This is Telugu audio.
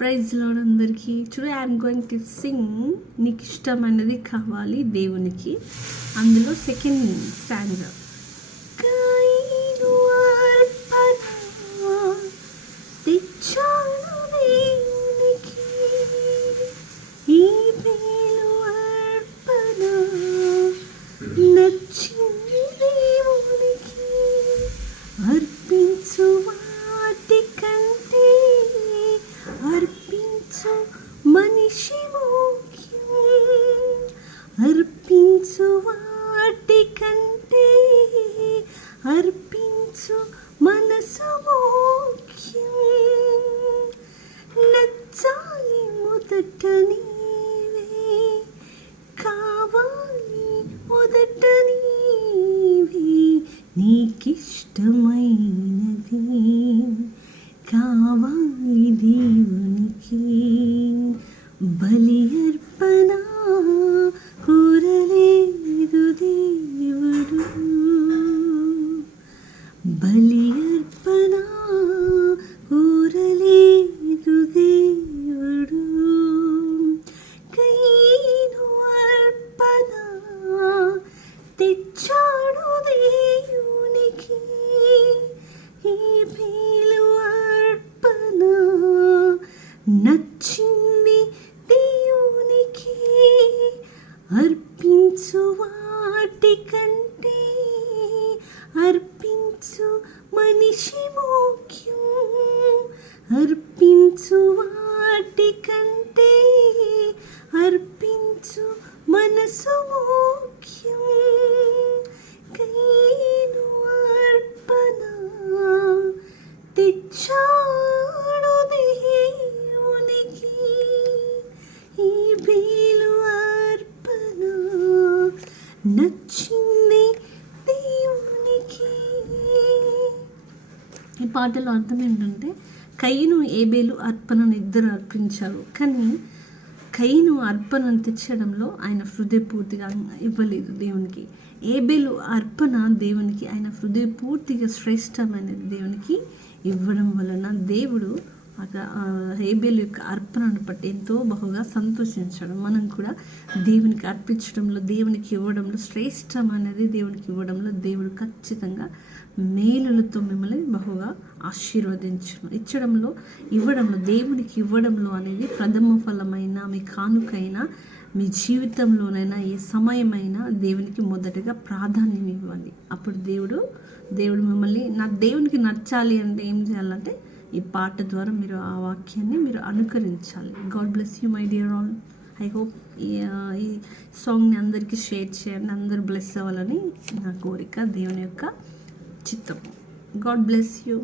ప్రైజ్ లార్డ్ అందరికీ. Today I'm going to sing నీకు ఇష్టమైనది కావాలి దేవునికి. అందులో సెకండ్ స్టాంజా. అర్పించు వాటి కంటే అర్పించు మనిషి ముఖ్యం. అర్పించు వాటి కంటే అర్పించు మనసు ముఖ్యం. నచ్చాలి మొదట నీవే, కావాలి మొదట నీవే, నీకిష్టమైనది కావాలి దేవునికి. బలి అర్పణ కోరలేదు దేవుడు, బలి అర్పణ కోరలేదు దేవుడు. కయీను అర్పణ తెచ్చాడు దేవునికి, హేబెలు అర్పణ నచ్చింది దేవునికి. అర్పించు వాటి కంటే అర్పించు మనిషి ముఖ్యం. అర్పించు వాటి కంటే అర్పించు మనసు ముఖ్యం. కయీను అర్పణ తెచ్చాడు దేవునికి, హేబెలు అర్పణ నచ్చింది దేవునికి. ఈ పాటలో అర్థం ఏంటంటే, కయ్యను ఏబేలు అర్పణను ఇద్దరు అర్పించారు, కానీ కయ్యను అర్పణను తెచ్చడంలో ఆయన హృదయపూర్తిగా ఇవ్వలేదు దేవునికి. ఏబేలు అర్పణ దేవునికి ఆయన హృదయపూర్తిగా శ్రేష్టమైనది దేవునికి ఇవ్వడం వలన దేవుడు హేబేలు యొక్క అర్పణను బట్టి ఎంతో బహుగా సంతోషించడం. మనం కూడా దేవునికి అర్పించడంలో, దేవునికి ఇవ్వడంలో, శ్రేష్టమైనది దేవునికి ఇవ్వడంలో దేవుడు ఖచ్చితంగా మేలులతో మిమ్మల్ని బహుగా ఆశీర్వదించను. ఇవ్వడంలో దేవునికి ఇవ్వడంలో అనేది ప్రథమ ఫలమైన మీ కానుకైనా మీ జీవితంలోనైనా ఏ సమయమైనా దేవునికి మొదటగా ప్రాధాన్యం ఇవ్వాలి. అప్పుడు దేవుడు మిమ్మల్ని దేవునికి నచ్చాలి అంటే ఏం చేయాలంటే ఈ పాట ద్వారా మీరు ఆ వాక్యాన్ని మీరు అనుకరించాలి. God bless you my dear all. I hope ఈ సాంగ్ని అందరికీ షేర్ చేయండి. అందరూ బ్లెస్ అవ్వాలని నా కోరిక, దేవుని యొక్క చిత్తం. God bless you.